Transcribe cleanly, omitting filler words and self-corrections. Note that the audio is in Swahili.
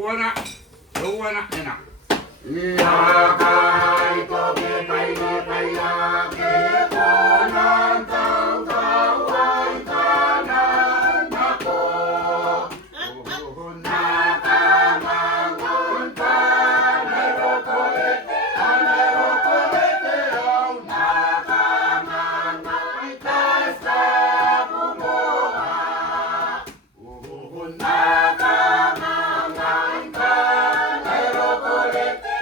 Anak, dua anak enak. Iya kai toge pai ne pai ya ke konan tau kawai kanan nako. Nakamangun panai rokolete au nakamangun tasta bumoa. Nakamangun panai rokolete